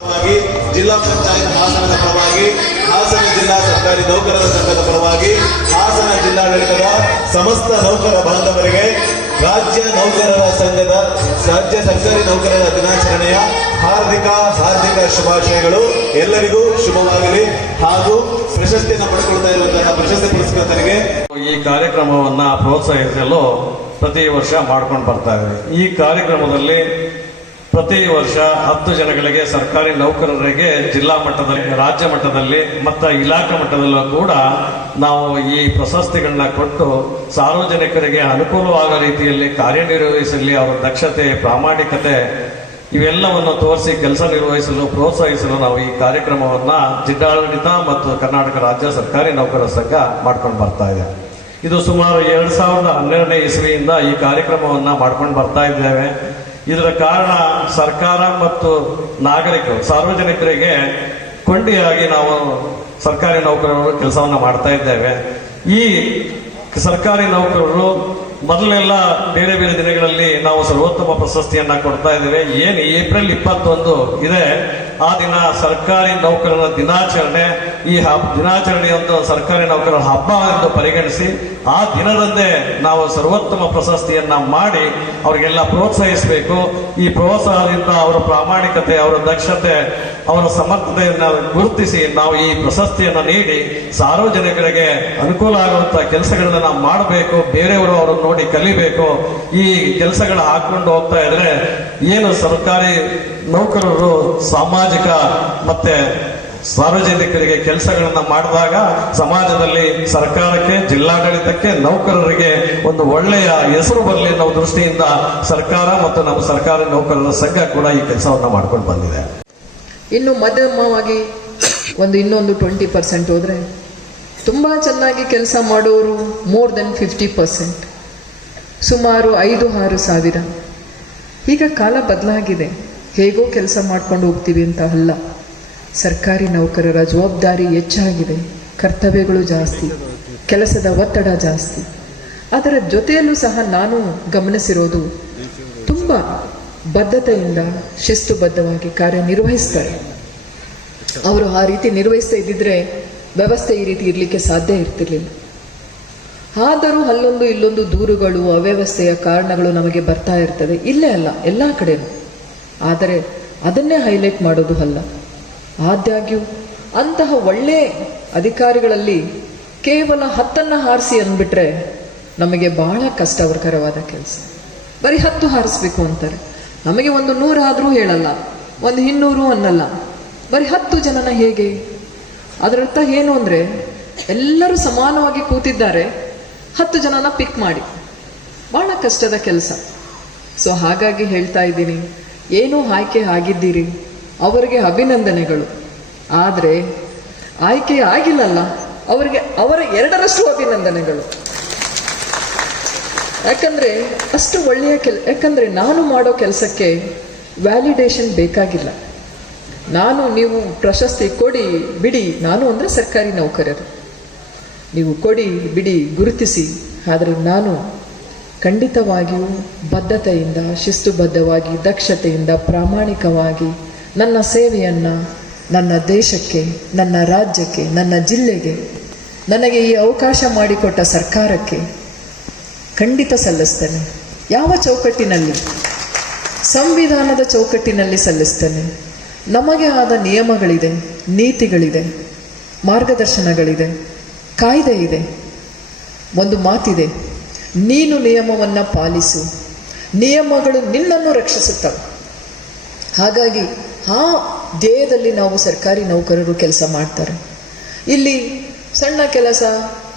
ಜಿಲ್ಲಾ ಪಂಚಾಯತ್ ಹಾಸನದ ಪರವಾಗಿ, ಹಾಸನ ಜಿಲ್ಲಾ ಸರ್ಕಾರಿ ನೌಕರರ ಸಂಘದ ಪರವಾಗಿ, ಹಾಸನ ಜಿಲ್ಲಾಡಳಿತದ ಸಮಸ್ತ ನೌಕರ ಬಾಂಧವರಿಗೆ ರಾಜ್ಯ ನೌಕರರ ಸಂಘದ ರಾಜ್ಯ ಸರ್ಕಾರಿ ನೌಕರರ ದಿನಾಚರಣೆಯ ಹಾರ್ದಿಕ ಶುಭಾಶಯಗಳು. ಎಲ್ಲರಿಗೂ ಶುಭವಾಗಲಿ. ಹಾಗೂ ಪ್ರಶಸ್ತಿಯನ್ನು ಪಡೆದುಕೊಳ್ತಾ ಇರುವಂತಹ ಪ್ರಶಸ್ತಿ ಪುರಸ್ಕೃತರಿಗೆ ಈ ಕಾರ್ಯಕ್ರಮವನ್ನ ಪ್ರೋತ್ಸಾಹಿಸಲು ಪ್ರತಿ ವರ್ಷ ಮಾಡ್ಕೊಂಡು ಬರ್ತಾ ಇದ್ದೇವೆ. ಈ ಕಾರ್ಯಕ್ರಮದಲ್ಲಿ ಪ್ರತಿ ವರ್ಷ 10 ಜನಗಳಿಗೆ ಸರ್ಕಾರಿ ನೌಕರರಿಗೆ ಜಿಲ್ಲಾ ಮಟ್ಟದಲ್ಲಿ, ರಾಜ್ಯ ಮಟ್ಟದಲ್ಲಿ ಮತ್ತು ಇಲಾಖಾ ಮಟ್ಟದಲ್ಲೂ ಕೂಡ ನಾವು ಈ ಪ್ರಶಸ್ತಿಗಳನ್ನ ಕೊಟ್ಟು ಸಾರ್ವಜನಿಕರಿಗೆ ಅನುಕೂಲವಾದ ರೀತಿಯಲ್ಲಿ ಕಾರ್ಯನಿರ್ವಹಿಸಲಿ, ಅವರ ದಕ್ಷತೆ, ಪ್ರಾಮಾಣಿಕತೆ ಇವೆಲ್ಲವನ್ನು ತೋರಿಸಿ ಕೆಲಸ ನಿರ್ವಹಿಸಲು ಪ್ರೋತ್ಸಾಹಿಸಲು ನಾವು ಈ ಕಾರ್ಯಕ್ರಮವನ್ನ ಜಿಲ್ಲಾಡಳಿತ ಮತ್ತು ಕರ್ನಾಟಕ ರಾಜ್ಯ ಸರ್ಕಾರಿ ನೌಕರರ ಸಂಘ ಮಾಡ್ಕೊಂಡು ಬರ್ತಾ ಇದೆ. ಇದು ಸುಮಾರು 2012ನೇ ಇಸ್ವಿಯಿಂದ ಈ ಕಾರ್ಯಕ್ರಮವನ್ನ ಮಾಡ್ಕೊಂಡು ಬರ್ತಾ ಇದ್ದೇವೆ. ಇದರ ಕಾರಣ ಸರ್ಕಾರ ಮತ್ತು ನಾಗರಿಕರು, ಸಾರ್ವಜನಿಕರಿಗೆ ಕೊಂಡಿಯಾಗಿ ನಾವು ಸರ್ಕಾರಿ ನೌಕರರು ಕೆಲಸವನ್ನು ಮಾಡ್ತಾ ಇದ್ದೇವೆ. ಈ ಸರ್ಕಾರಿ ನೌಕರರು ಮೊದಲೆಲ್ಲ ಬೇರೆ ಬೇರೆ ದಿನಗಳಲ್ಲಿ ನಾವು ಸರ್ವೋತ್ತಮ ಪ್ರಶಸ್ತಿಯನ್ನ ಕೊಡ್ತಾ ಇದ್ದೇವೆ. ಏನು ಏಪ್ರಿಲ್ 21 ಇದೆ, ಆ ದಿನ ಸರ್ಕಾರಿ ನೌಕರರ ದಿನಾಚರಣೆ. ಈ ದಿನಾಚರಣೆಯೊಂದು ಸರ್ಕಾರಿ ನೌಕರರ ಹಬ್ಬ ಎಂದು ಪರಿಗಣಿಸಿ ಆ ದಿನದಂದೇ ನಾವು ಸರ್ವೋತ್ತಮ ಪ್ರಶಸ್ತಿಯನ್ನ ಮಾಡಿ ಅವರಿಗೆಲ್ಲ ಪ್ರೋತ್ಸಾಹಿಸಬೇಕು. ಈ ಪ್ರೋತ್ಸಾಹದಿಂದ ಅವರ ಪ್ರಾಮಾಣಿಕತೆ, ಅವರ ದಕ್ಷತೆ, ಅವರ ಸಮರ್ಥತೆಯನ್ನು ಗುರುತಿಸಿ ನಾವು ಈ ಪ್ರಶಸ್ತಿಯನ್ನು ನೀಡಿ ಸಾರ್ವಜನಿಕರಿಗೆ ಅನುಕೂಲ ಆಗುವಂತಹ ಕೆಲಸಗಳನ್ನ ನಾವು ಮಾಡಬೇಕು. ಬೇರೆಯವರು ಅವರನ್ನು ನೋಡಿ ಕಲಿಬೇಕು. ಈ ಕೆಲಸಗಳು ಹಾಕೊಂಡು ಹೋಗ್ತಾ ಇದ್ರೆ ಏನು ಸರ್ಕಾರಿ ನೌಕರರು ಸಾಮಾಜಿಕ ಮತ್ತೆ ಸಾರ್ವಜನಿಕರಿಗೆ ಕೆಲಸಗಳನ್ನ ಮಾಡಿದಾಗ ಸಮಾಜದಲ್ಲಿ ಸರ್ಕಾರಕ್ಕೆ, ಜಿಲ್ಲಾಡಳಿತಕ್ಕೆ, ನೌಕರರಿಗೆ ಒಂದು ಒಳ್ಳೆಯ ಹೆಸರು ಬರಲಿ ಅನ್ನೋ ದೃಷ್ಟಿಯಿಂದ ಸರ್ಕಾರ ಮತ್ತು ನಮ್ಮ ಸರ್ಕಾರಿ ನೌಕರರ ಸಂಘ ಕೂಡ ಈ ಕೆಲಸವನ್ನ ಮಾಡ್ಕೊಂಡು ಬಂದಿದೆ. ಇನ್ನು ಮಧ್ಯಮವಾಗಿ ಇನ್ನೊಂದು 20% ಹೋದ್ರೆ ತುಂಬಾ ಚೆನ್ನಾಗಿ ಕೆಲಸ ಮಾಡೋರು ಮೋರ್ ದೆನ್ 50%, ಸುಮಾರು 5-6 ಸಾವಿರ. ಈಗ ಕಾಲ ಬದಲಾಗಿದೆ. ಹೇಗೋ ಕೆಲಸ ಮಾಡ್ಕೊಂಡು ಹೋಗ್ತೀವಿ ಅಂತ ಅಲ್ಲ. ಸರ್ಕಾರಿ ನೌಕರರ ಜವಾಬ್ದಾರಿ ಹೆಚ್ಚಾಗಿದೆ, ಕರ್ತವ್ಯಗಳು ಜಾಸ್ತಿ, ಕೆಲಸದ ಒತ್ತಡ ಜಾಸ್ತಿ. ಅದರ ಜೊತೆಯಲ್ಲೂ ಸಹ ನಾನು ಗಮನಿಸಿರೋದು ತುಂಬ ಬದ್ಧತೆಯಿಂದ ಶಿಸ್ತುಬದ್ಧವಾಗಿ ಕಾರ್ಯನಿರ್ವಹಿಸ್ತಾರೆ. ಅವರು ಆ ರೀತಿ ನಿರ್ವಹಿಸ್ತಾ ಇದ್ದಿದ್ರೆ ವ್ಯವಸ್ಥೆ ಈ ರೀತಿ ಇರಲಿಕ್ಕೆ ಸಾಧ್ಯ ಇರ್ತಿರ್ಲಿಲ್ಲ. ಆದರೂ ಅಲ್ಲೊಂದು ಇಲ್ಲೊಂದು ದೂರುಗಳು, ಅವ್ಯವಸ್ಥೆಯ ಕಾರಣಗಳು ನಮಗೆ ಬರ್ತಾ ಇರ್ತದೆ. ಇಲ್ಲೇ ಅಲ್ಲ, ಎಲ್ಲ ಕಡೆನೂ. ಆದರೆ ಅದನ್ನೇ ಹೈಲೈಟ್ ಮಾಡೋದು ಅಲ್ಲ. ಆದಾಗ್ಯೂ ಅಂತಹ ಒಳ್ಳೆ ಅಧಿಕಾರಿಗಳಲ್ಲಿ ಕೇವಲ 10 ಹಾರಿಸಿ ಅಂದ್ಬಿಟ್ರೆ ನಮಗೆ ಬಹಳ ಕಷ್ಟಕರವಾದ ಕೆಲಸ. ಬರೀ 10 ಹಾರಿಸ್ಬೇಕು ಅಂತಾರೆ. ನಮಗೆ 100 ಆದರೂ ಹೇಳಲ್ಲ, 200 ಅನ್ನಲ್ಲ. ಬರೀ 10 ಜನನ ಹೇಗೆ? ಅದರರ್ಥ ಏನು ಅಂದರೆ ಎಲ್ಲರೂ ಸಮಾನವಾಗಿ ಕೂತಿದ್ದಾರೆ, 10 ಜನನ ಪಿಕ್ ಮಾಡಿ, ಬಹಳ ಕಷ್ಟದ ಕೆಲಸ. ಸೊ ಹಾಗಾಗಿ ಹೇಳ್ತಾ ಇದ್ದೀನಿ, ಏನೋ ಆಯ್ಕೆ ಆಗಿದ್ದೀರಿ, ಅವರಿಗೆ ಅಭಿನಂದನೆಗಳು. ಆದರೆ ಆಯ್ಕೆ ಆಗಿಲ್ಲಲ್ಲ, ಅವರಿಗೆ ಅವರ 2ರಷ್ಟು ಅಭಿನಂದನೆಗಳು. ಯಾಕಂದ್ರೆ ಅಷ್ಟು ಒಳ್ಳೆಯ ಯಾಕಂದ್ರೆ ನಾನು ಮಾಡೋ ಕೆಲಸಕ್ಕೆ ವ್ಯಾಲಿಡೇಷನ್ ಬೇಕಾಗಿಲ್ಲ. ನೀವು ಪ್ರಶಸ್ತಿ ಕೊಡಿ ಬಿಡಿ, ನಾನು ಅಂದರೆ ಸರ್ಕಾರಿ ನೌಕರರು, ನೀವು ಕೊಡಿ ಬಿಡಿ ಗುರುತಿಸಿ. ಆದರೆ ನಾನು ಖಂಡಿತವಾಗಿಯೂ ಬದ್ಧತೆಯಿಂದ, ಶಿಸ್ತುಬದ್ಧವಾಗಿ, ದಕ್ಷತೆಯಿಂದ, ಪ್ರಾಮಾಣಿಕವಾಗಿ ನನ್ನ ಸೇವೆಯನ್ನು ನನ್ನ ದೇಶಕ್ಕೆ, ನನ್ನ ರಾಜ್ಯಕ್ಕೆ, ನನ್ನ ಜಿಲ್ಲೆಗೆ, ನನಗೆ ಈ ಅವಕಾಶ ಮಾಡಿಕೊಟ್ಟ ಸರ್ಕಾರಕ್ಕೆ ಖಂಡಿತ ಸಲ್ಲಿಸ್ತೇನೆ. ಯಾವ ಚೌಕಟ್ಟಿನಲ್ಲಿ? ಸಂವಿಧಾನದ ಚೌಕಟ್ಟಿನಲ್ಲಿ ಸಲ್ಲಿಸ್ತೇನೆ. ನಮಗೆ ಆದ ನಿಯಮಗಳಿದೆ, ನೀತಿಗಳಿದೆ, ಮಾರ್ಗದರ್ಶನಗಳಿದೆ, ಕಾಯ್ದೆ ಇದೆ. ಒಂದು ಮಾತಿದೆ, ನೀನು ನಿಯಮವನ್ನು ಪಾಲಿಸು, ನಿಯಮಗಳು ನಿನ್ನನ್ನು ರಕ್ಷಿಸುತ್ತವೆ. ಹಾಗಾಗಿ ಆ ಧ್ಯೇಯದಲ್ಲಿ ನಾವು ಸರ್ಕಾರಿ ನೌಕರರು ಕೆಲಸ ಮಾಡ್ತಾರೆ. ಇಲ್ಲಿ ಸಣ್ಣ ಕೆಲಸ,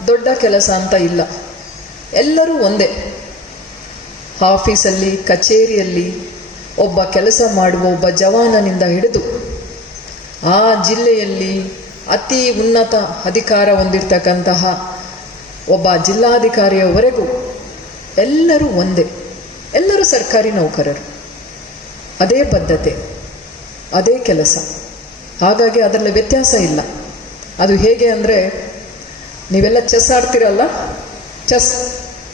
ದೊಡ್ಡ ಕೆಲಸ ಅಂತ ಇಲ್ಲ, ಎಲ್ಲರೂ ಒಂದೇ. ಆಫೀಸಲ್ಲಿ, ಕಚೇರಿಯಲ್ಲಿ ಒಬ್ಬ ಕೆಲಸ ಮಾಡುವ ಒಬ್ಬ ಜವಾನನಿಂದ ಹಿಡಿದು ಆ ಜಿಲ್ಲೆಯಲ್ಲಿ ಅತಿ ಉನ್ನತ ಅಧಿಕಾರ ಹೊಂದಿರತಕ್ಕಂತಹ ಒಬ್ಬ ಜಿಲ್ಲಾಧಿಕಾರಿಯವರೆಗೂ ಎಲ್ಲರೂ ಒಂದೇ, ಎಲ್ಲರೂ ಸರ್ಕಾರಿ ನೌಕರರು. ಅದೇ ಬದ್ಧತೆ, ಅದೇ ಕೆಲಸ. ಹಾಗಾಗಿ ಅದರಲ್ಲಿ ವ್ಯತ್ಯಾಸ ಇಲ್ಲ. ಅದು ಹೇಗೆ ಅಂದರೆ, ನೀವೆಲ್ಲ ಚೆಸ್ ಆಡ್ತೀರಲ್ಲ,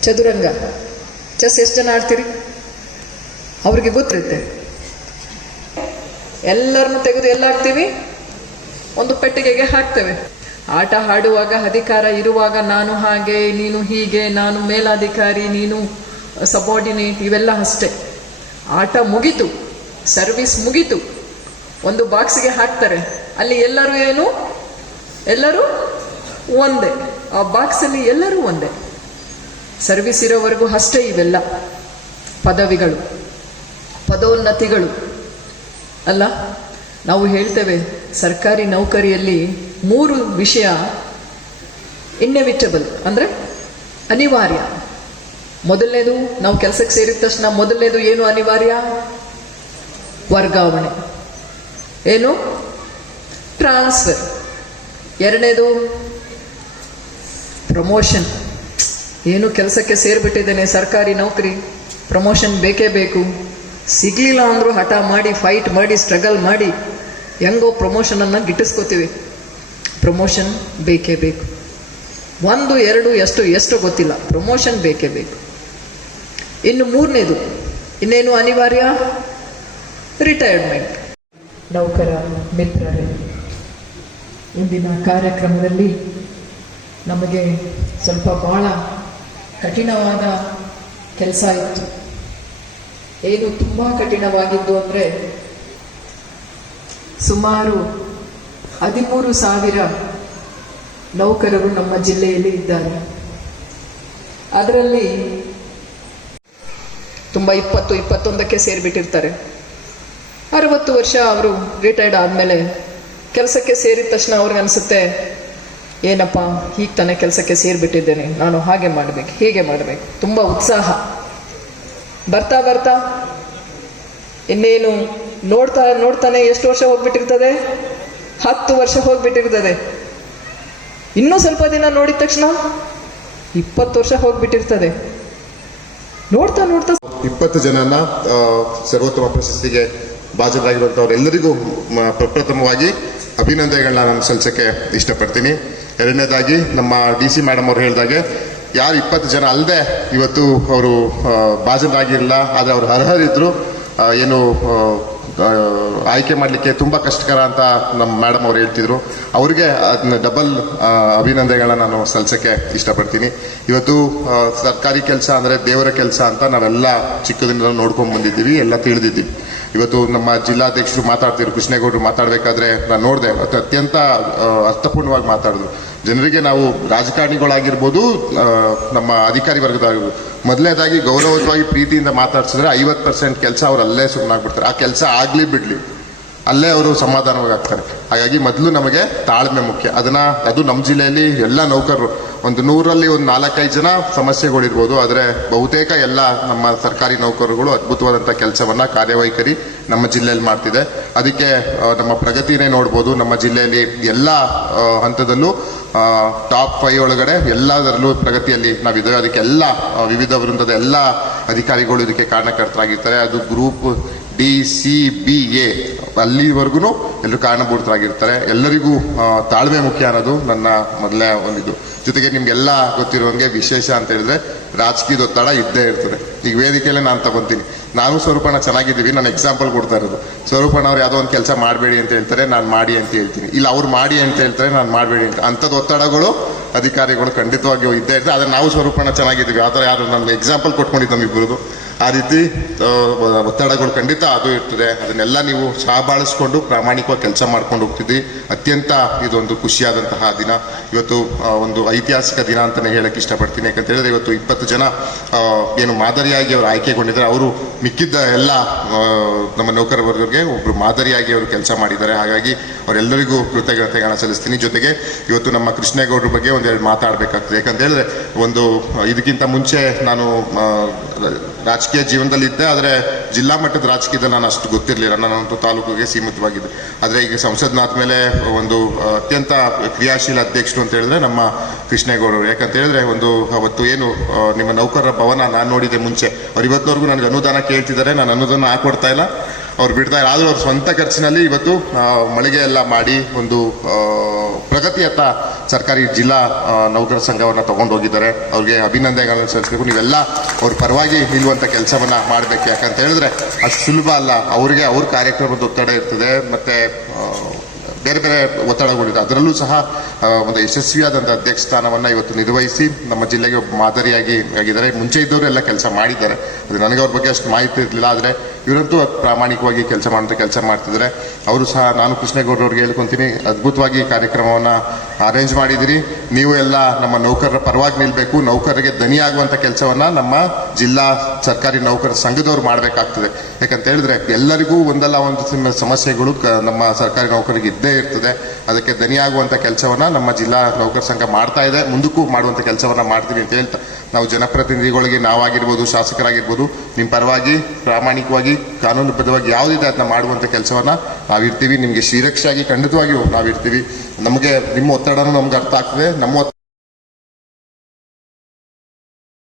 ಚದುರಂಗ ಚೆಸ್ ಎಷ್ಟು ಜನ ಆಡ್ತೀರಿ? ಅವ್ರಿಗೆ ಗೊತ್ತಿರುತ್ತೆ. ಎಲ್ಲರನ್ನು ತೆಗೆದು ಎಲ್ಲ ಹಾಕ್ತೀವಿ, ಒಂದು ಪೆಟ್ಟಿಗೆಗೆ ಹಾಕ್ತೇವೆ. ಆಟ ಆಡುವಾಗ ಅಧಿಕಾರ ಇರುವಾಗ ನಾನು ಹಾಗೆ, ನೀನು ಹೀಗೆ, ನಾನು ಮೇಲಾಧಿಕಾರಿ, ನೀನು ಸಬಾರ್ಡಿನೇಟ್, ಇವೆಲ್ಲ ಅಷ್ಟೇ. ಆಟ ಮುಗೀತು, ಸರ್ವಿಸ್ ಮುಗೀತು, ಒಂದು ಬಾಕ್ಸ್ಗೆ ಹಾಕ್ತಾರೆ. ಅಲ್ಲಿ ಎಲ್ಲರೂ ಏನು, ಎಲ್ಲರೂ ಒಂದೇ, ಆ ಬಾಕ್ಸಲ್ಲಿ ಎಲ್ಲರೂ ಒಂದೇ. ಸರ್ವಿಸ್ ಇರೋವರೆಗೂ ಅಷ್ಟೇ ಇವೆಲ್ಲ ಪದವಿಗಳು, ಪದೋನ್ನತಿಗಳು ಅಲ್ಲ. ನಾವು ಹೇಳ್ತೇವೆ ಸರ್ಕಾರಿ ನೌಕರಿಯಲ್ಲಿ 3 ವಿಷಯ ಇನ್ನೆವಿಟಬಲ್, ಅಂದರೆ ಅನಿವಾರ್ಯ. ಮೊದಲನೇದು, ನಾವು ಕೆಲಸಕ್ಕೆ ಸೇರಿದ ತಕ್ಷಣ ಮೊದಲನೇದು ಏನು ಅನಿವಾರ್ಯ? ವರ್ಗಾವಣೆ, ಏನು? ಟ್ರಾನ್ಸ್ಫರ್. ಎರಡನೇದು ಪ್ರಮೋಷನ್. ಏನು ಕೆಲಸಕ್ಕೆ ಸೇರಿಬಿಟ್ಟಿದ್ದೇನೆ, ಸರ್ಕಾರಿ ನೌಕರಿ, ಪ್ರಮೋಷನ್ ಬೇಕೇ ಬೇಕು. ಸಿಗಲಿಲ್ಲ ಅಂದರೂ ಹಠ ಮಾಡಿ, ಫೈಟ್ ಮಾಡಿ, ಸ್ಟ್ರಗಲ್ ಮಾಡಿ ಹೆಂಗೋ ಪ್ರಮೋಷನನ್ನು ಗಿಟ್ಟಿಸ್ಕೋತೀವಿ. ಪ್ರಮೋಷನ್ ಬೇಕೇ ಬೇಕು. 1, 2 ಎಷ್ಟು ಗೊತ್ತಿಲ್ಲ, ಪ್ರಮೋಷನ್ ಬೇಕೇ ಬೇಕು. ಇನ್ನು 3ನೇದು ಇನ್ನೇನು ಅನಿವಾರ್ಯ? ರಿಟೈರ್ಮೆಂಟ್. ನೌಕರ ಮಿತ್ರರೇ, ಇಂದಿನ ಕಾರ್ಯಕ್ರಮದಲ್ಲಿ ನಮಗೆ ಸ್ವಲ್ಪ ಭಾಳ ಕಠಿಣವಾದ ಕೆಲಸ ಇತ್ತು. ಏನು ತುಂಬ ಕಠಿಣವಾಗಿದ್ದು ಅಂದರೆ, ಸುಮಾರು 13,000 ನೌಕರರು ನಮ್ಮ ಜಿಲ್ಲೆಯಲ್ಲಿ ಇದ್ದಾರೆ. ಅದರಲ್ಲಿ ತುಂಬ 20-21ಕ್ಕೆ ಸೇರಿಬಿಟ್ಟಿರ್ತಾರೆ. 60 ವರ್ಷ ಅವರು ರಿಟೈರ್ಡ್ ಆದಮೇಲೆ ಕೆಲಸಕ್ಕೆ ಸೇರಿದ ತಕ್ಷಣ ಅವ್ರಿಗೆ ಅನಿಸುತ್ತೆ, ಏನಪ್ಪ ಹೀಗೆ ತಾನೇ ಕೆಲಸಕ್ಕೆ ಸೇರಿಬಿಟ್ಟಿದ್ದೇನೆ, ನಾನು ಹಾಗೆ ಮಾಡಬೇಕು, ಹೀಗೆ ಮಾಡಬೇಕು, ತುಂಬ ಉತ್ಸಾಹ. ಬರ್ತಾ ಬರ್ತಾ ಇನ್ನೇನು ನೋಡ್ತಾನೆ ಎಷ್ಟು ವರ್ಷ ಹೋಗ್ಬಿಟ್ಟಿರ್ತದೆ? 10 ವರ್ಷ ಹೋಗ್ಬಿಟ್ಟಿರ್ತದೆ. ಇನ್ನೂ ಸ್ವಲ್ಪ ದಿನ ನೋಡಿದ ತಕ್ಷಣ 20 ವರ್ಷ ಹೋಗ್ಬಿಟ್ಟಿರ್ತದೆ. ನೋಡ್ತಾ 20 ಜನನ ಸರ್ವೋತ್ತಮ ಪ್ರಶಸ್ತಿಗೆ ಭಾಜನರಾಗಿರುವಂಥವ್ರೆಲ್ಲರಿಗೂ ಪ್ರಪ್ರಥಮವಾಗಿ ಅಭಿನಂದನೆಗಳನ್ನ ನಾನು ಸಲ್ಲಿಸೋಕ್ಕೆ ಇಷ್ಟಪಡ್ತೀನಿ. ಎರಡನೇದಾಗಿ ನಮ್ಮ DC ಮೇಡಮ್ ಅವರು ಹೇಳಿದಾಗೆ, ಯಾರು 20 ಜನ ಅಲ್ಲದೆ ಇವತ್ತು ಅವರು ಭಾಜನರಾಗಿರಲಿಲ್ಲ, ಆದರೆ ಅವರು ಅರ್ಹರಿದ್ದರು, ಏನು ಆಯ್ಕೆ ಮಾಡಲಿಕ್ಕೆ ತುಂಬ ಕಷ್ಟಕರ ಅಂತ ನಮ್ಮ ಮೇಡಮ್ ಅವ್ರು ಹೇಳ್ತಿದ್ರು. ಅವ್ರಿಗೆ ಅದನ್ನ ಡಬಲ್ ಅಭಿನಂದನೆಗಳನ್ನ ನಾನು ಸಲ್ಲಿಸೋಕ್ಕೆ ಇಷ್ಟಪಡ್ತೀನಿ. ಇವತ್ತು ಸರ್ಕಾರಿ ಕೆಲಸ ಅಂದರೆ ದೇವರ ಕೆಲಸ ಅಂತ ನಾವೆಲ್ಲ ಚಿಕ್ಕದಿಂದ ನೋಡ್ಕೊಂಡು ಬಂದಿದ್ದೀವಿ, ಎಲ್ಲ ತಿಳಿದಿದ್ದೀವಿ. ಇವತ್ತು ನಮ್ಮ ಜಿಲ್ಲಾಧ್ಯಕ್ಷರು ಮಾತಾಡ್ತಿದ್ರು, ಕೃಷ್ಣೇಗೌಡರು ಮಾತಾಡಬೇಕಾದ್ರೆ ನಾನು ನೋಡಿದೆ, ಅತ್ಯಂತ ಅರ್ಥಪೂರ್ಣವಾಗಿ ಮಾತಾಡಿದ್ರು. ಜನರಿಗೆ ನಾವು ರಾಜಕಾರಣಿಗಳಾಗಿರ್ಬೋದು, ನಮ್ಮ ಅಧಿಕಾರಿ ವರ್ಗದಾಗಿರ್ಬೋದು, ಮೊದಲನೇದಾಗಿ ಗೌರವವಾಗಿ ಪ್ರೀತಿಯಿಂದ ಮಾತಾಡ್ಸಿದ್ರೆ 50% ಕೆಲಸ ಅವ್ರು ಅಲ್ಲೇ ಸುಮ್ಮನಾಗ್ಬಿಡ್ತಾರೆ. ಆ ಕೆಲಸ ಆಗಲಿ ಬಿಡಲಿ ಅಲ್ಲೇ ಅವರು ಸಮಾಧಾನವಾಗಿ ಆಗ್ತಾರೆ. ಹಾಗಾಗಿ ಮೊದಲು ನಮಗೆ ತಾಳ್ಮೆ ಮುಖ್ಯ. ಅದು ನಮ್ಮ ಜಿಲ್ಲೆಯಲ್ಲಿ ಎಲ್ಲ ನೌಕರರು ಒಂದು 100ರಲ್ಲಿ ಒಂದು 4-5 ಜನ ಸಮಸ್ಯೆಗಳಿರ್ಬೋದು, ಆದರೆ ಬಹುತೇಕ ಎಲ್ಲ ನಮ್ಮ ಸರ್ಕಾರಿ ನೌಕರರುಗಳು ಅದ್ಭುತವಾದಂಥ ಕೆಲಸವನ್ನ ಕಾರ್ಯವೈಖರಿ ನಮ್ಮ ಜಿಲ್ಲೆಯಲ್ಲಿ ಮಾಡ್ತಿದೆ. ಅದಕ್ಕೆ ನಮ್ಮ ಪ್ರಗತಿನೇ ನೋಡ್ಬೋದು. ನಮ್ಮ ಜಿಲ್ಲೆಯಲ್ಲಿ ಎಲ್ಲ ಹಂತದಲ್ಲೂ ಟಾಪ್ 5 ಒಳಗಡೆ ಎಲ್ಲದರಲ್ಲೂ ಪ್ರಗತಿಯಲ್ಲಿ ನಾವಿದ್ದೇವೆ. ಅದಕ್ಕೆ ಎಲ್ಲ ವಿವಿಧ ವೃಂದದ ಎಲ್ಲ ಅಧಿಕಾರಿಗಳು ಇದಕ್ಕೆ ಕಾರಣಕರ್ತರಾಗಿರ್ತಾರೆ. ಅದು group D, C, B, A ಅಲ್ಲಿವರೆಗೂ ಎಲ್ಲರೂ ಕಾರಣಭೂತರಾಗಿರ್ತಾರೆ. ಎಲ್ಲರಿಗೂ ತಾಳ್ಮೆ ಮುಖ್ಯ ಅನ್ನೋದು ನನ್ನ ಮೊದಲನೇ ಒಂದಿದು. ಜೊತೆಗೆ ನಿಮ್ಗೆಲ್ಲ ಗೊತ್ತಿರುವಂಗೆ ವಿಶೇಷ ಅಂತ ಹೇಳಿದ್ರೆ ರಾಜಕೀಯದ ಒತ್ತಡ ಇದ್ದೇ ಇರ್ತದೆ. ಈಗ ವೇದಿಕೆಯಲ್ಲೇ ನಾನು ತಗೊಂತೀನಿ, ನಾನು ಸ್ವರೂಪಣ್ಣ ಚೆನ್ನಾಗಿದ್ದೀವಿ, ನಾನು ಎಕ್ಸಾಂಪಲ್ ಕೊಡ್ತಾ ಇರೋದು. ಸ್ವರೂಪಣ್ಣ ಅವ್ರು ಯಾವುದೋ ಒಂದು ಕೆಲಸ ಮಾಡಬೇಡಿ ಅಂತ ಹೇಳ್ತಾರೆ, ನಾನು ಮಾಡಿ ಅಂತ ಹೇಳ್ತೀನಿ. ಇಲ್ಲ ಅವ್ರು ಮಾಡಿ ಅಂತ ಹೇಳ್ತಾರೆ, ನಾನು ಮಾಡಬೇಡಿ ಅಂತ. ಅಂಥದ್ದು ಒತ್ತಡಗಳು ಅಧಿಕಾರಿಗಳು ಖಂಡಿತವಾಗಿಯೂ ಇದ್ದೇ ಇರ್ತದೆ. ಆದರೆ ನಾವು ಸ್ವರೂಪಣ್ಣ ಚೆನ್ನಾಗಿದ್ದೀವಿ, ಆ ಥರ ಯಾರು ನನ್ನ ಎಕ್ಸಾಂಪಲ್ ಕೊಟ್ಕೊಂಡಿದ್ದು ನಮ್ಮಿಬ್ಬರದು. ಆ ರೀತಿ ಒತ್ತಡಗಳು ಖಂಡಿತ ಅದು ಇರ್ತದೆ. ಅದನ್ನೆಲ್ಲ ನೀವು ಸಹಬಾಳಿಸ್ಕೊಂಡು ಪ್ರಾಮಾಣಿಕವಾಗಿ ಕೆಲಸ ಮಾಡ್ಕೊಂಡು ಹೋಗ್ತಿದ್ವಿ. ಅತ್ಯಂತ ಇದೊಂದು ಖುಷಿಯಾದಂತಹ ದಿನ. ಇವತ್ತು ಒಂದು ಐತಿಹಾಸಿಕ ದಿನ ಅಂತಲೇ ಹೇಳಕ್ಕೆ ಇಷ್ಟಪಡ್ತೀನಿ. ಯಾಕಂತ ಹೇಳಿದ್ರೆ ಇವತ್ತು 20 ಜನ ಏನು ಮಾದರಿಯಾಗಿ ಅವರು ಆಯ್ಕೆಗೊಂಡಿದ್ದಾರೆ. ಅವರು ಮಿಕ್ಕಿದ್ದ ಎಲ್ಲ ನಮ್ಮ ನೌಕರ ವರ್ಗರಿಗೆ ಒಬ್ಬರು ಮಾದರಿಯಾಗಿ ಅವರು ಕೆಲಸ ಮಾಡಿದ್ದಾರೆ. ಹಾಗಾಗಿ ಅವರೆಲ್ಲರಿಗೂ ಕೃತಜ್ಞತೆಗಳನ್ನ ಸಲ್ಲಿಸ್ತೀನಿ. ಜೊತೆಗೆ ಇವತ್ತು ನಮ್ಮ ಕೃಷ್ಣೇಗೌಡರ ಬಗ್ಗೆ ಒಂದೆರಡು ಮಾತಾಡಬೇಕಾಗ್ತದೆ. ಯಾಕಂತ ಹೇಳಿದ್ರೆ ಒಂದು ಇದಕ್ಕಿಂತ ಮುಂಚೆ ನಾನು ರಾಜಕೀಯ ಜೀವನದಲ್ಲಿದ್ದೆ, ಆದರೆ ಜಿಲ್ಲಾ ಮಟ್ಟದ ರಾಜಕೀಯದಲ್ಲಿ ನಾನು ಅಷ್ಟು ಗೊತ್ತಿರಲಿಲ್ಲ. ನಾನಂತೂ ತಾಲೂಕಿಗೆ ಸೀಮಿತವಾಗಿದ್ದೆ. ಆದರೆ ಈಗ ಸಂಸದನಾದ ಮೇಲೆ ಒಂದು ಅತ್ಯಂತ ಕ್ರಿಯಾಶೀಲ ಅಧ್ಯಕ್ಷರು ಅಂತ ಹೇಳಿದ್ರೆ ನಮ್ಮ ಕೃಷ್ಣೇಗೌಡರು. ಯಾಕಂತ ಹೇಳಿದ್ರೆ ಒಂದು ಅವತ್ತು ಏನು ನಿಮ್ಮ ನೌಕರರ ಭವನ ನಾನು ನೋಡಿದೆ ಮುಂಚೆ, ಅವ್ರು ಇವತ್ತಿನವರೆಗೂ ನನಗೆ ಅನುದಾನ ಕೇಳ್ತಿದ್ದಾರೆ, ನಾನು ಅನುದಾನ ಹಾಕೊಡ್ತಾ ಇಲ್ಲ. ಅವ್ರು ಬಿಡ್ತಾ ಇಲ್ಲ. ಆದರೂ ಅವ್ರ ಸ್ವಂತ ಖರ್ಚಿನಲ್ಲಿ ಇವತ್ತು ಮಳಿಗೆ ಎಲ್ಲ ಮಾಡಿ ಒಂದು ಪ್ರಗತಿಯತ್ತ ಸರ್ಕಾರಿ ಜಿಲ್ಲಾ ನೌಕರ ಸಂಘವನ್ನು ತಗೊಂಡು ಹೋಗಿದ್ದಾರೆ. ಅವ್ರಿಗೆ ಅಭಿನಂದನೆಗಳನ್ನು ಸಲ್ಲಿಸಬೇಕು. ನೀವೆಲ್ಲ ಅವ್ರ ಪರವಾಗಿ ನಿಲ್ಲುವಂಥ ಕೆಲಸವನ್ನು ಮಾಡಬೇಕು. ಯಾಕಂತ ಹೇಳಿದ್ರೆ ಅಷ್ಟು ಸುಲಭ ಅಲ್ಲ. ಅವರಿಗೆ ಅವ್ರ ಕಾರ್ಯಕ್ರಮದ ಒತ್ತಡ ಇರ್ತದೆ, ಮತ್ತು ಬೇರೆ ಬೇರೆ ಒತ್ತಡಗಳಿದೆ. ಅದರಲ್ಲೂ ಸಹ ಒಂದು ಯಶಸ್ವಿಯಾದಂಥ ಅಧ್ಯಕ್ಷ ಸ್ಥಾನವನ್ನು ಇವತ್ತು ನಿರ್ವಹಿಸಿ ನಮ್ಮ ಜಿಲ್ಲೆಗೆ ಒಬ್ಬ ಮಾದರಿಯಾಗಿ ಆಗಿದ್ದಾರೆ. ಮುಂಚೆ ಇದ್ದವರು ಎಲ್ಲ ಕೆಲಸ ಮಾಡಿದ್ದಾರೆ. ಅದು ನನಗೆ ಅವ್ರ ಬಗ್ಗೆ ಅಷ್ಟು ಮಾಹಿತಿ ಇರಲಿಲ್ಲ. ಆದರೆ ಇವರಂತೂ ಪ್ರಾಮಾಣಿಕವಾಗಿ ಕೆಲಸ ಮಾಡ್ತಿದ್ದಾರೆ. ಅವರು ಸಹ ನಾನು ಕೃಷ್ಣೇಗೌಡರವ್ರಿಗೆ ಹೇಳ್ಕೊತೀನಿ, ಅದ್ಭುತವಾಗಿ ಕಾರ್ಯಕ್ರಮವನ್ನು ಅರೇಂಜ್ ಮಾಡಿದಿರಿ. ನೀವು ಎಲ್ಲ ನಮ್ಮ ನೌಕರರ ಪರವಾಗಿ ನಿಲ್ಲಬೇಕು. ನೌಕರರಿಗೆ ದನಿಯಾಗುವಂಥ ಕೆಲಸವನ್ನು ನಮ್ಮ ಜಿಲ್ಲಾ ಸರ್ಕಾರಿ ನೌಕರರ ಸಂಘದವ್ರು ಮಾಡಬೇಕಾಗ್ತದೆ. ಯಾಕಂತ ಹೇಳಿದ್ರೆ ಎಲ್ಲರಿಗೂ ಒಂದಲ್ಲ ಒಂದು ಸಮಸ್ಯೆಗಳು ನಮ್ಮ ಸರ್ಕಾರಿ ನೌಕರಿಗೆ ಇದ್ದೇ ಇರ್ತದೆ. ಅದಕ್ಕೆ ದನಿಯಾಗುವಂಥ ಕೆಲಸವನ್ನು ನಮ್ಮ ಜಿಲ್ಲಾ ನೌಕರ ಸಂಘ ಮಾಡ್ತಾ ಇದೆ, ಮುಂದಕ್ಕೂ ಮಾಡುವಂಥ ಕೆಲಸವನ್ನು ಮಾಡ್ತೀವಿ ಅಂತ ಹೇಳ್ತಾ, ನಾವು ಜನಪ್ರತಿನಿಧಿಗಳಿಗೆ ನಾವಾಗಿರ್ಬೋದು, ಶಾಸಕರಾಗಿರ್ಬೋದು, ನಿಮ್ಮ ಪರವಾಗಿ ಪ್ರಾಮಾಣಿಕವಾಗಿ ಕಾನೂನುಬದ್ಧವಾಗಿ ಯಾವುದಿದೆ ಅದನ್ನ ಮಾಡುವಂಥ ಕೆಲಸವನ್ನು ನಾವಿರ್ತೀವಿ. ನಿಮಗೆ ಶ್ರೀರಕ್ಷೆಯಾಗಿ ಖಂಡಿತವಾಗಿಯೂ ನಾವಿರ್ತೀವಿ. ನಮಗೆ ನಿಮ್ಮ ಒತ್ತಡನೂ ನಮ್ಗೆ ಅರ್ಥ ಆಗ್ತದೆ. ನಮ್ಮ